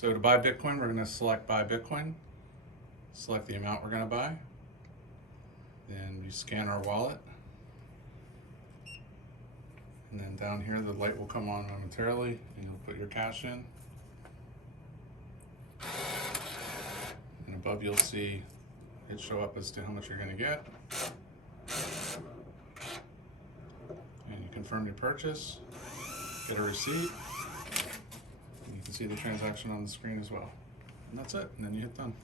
So to buy Bitcoin, we're going to select buy Bitcoin, select the amount we're going to buy, then you scan our wallet, and then down here the light will come on momentarily and you'll put your cash in, and above you'll see it show up as to how much you're going to get, and you confirm your purchase, get a receipt. You can see the transaction on the screen as well. And that's it, and then you hit done.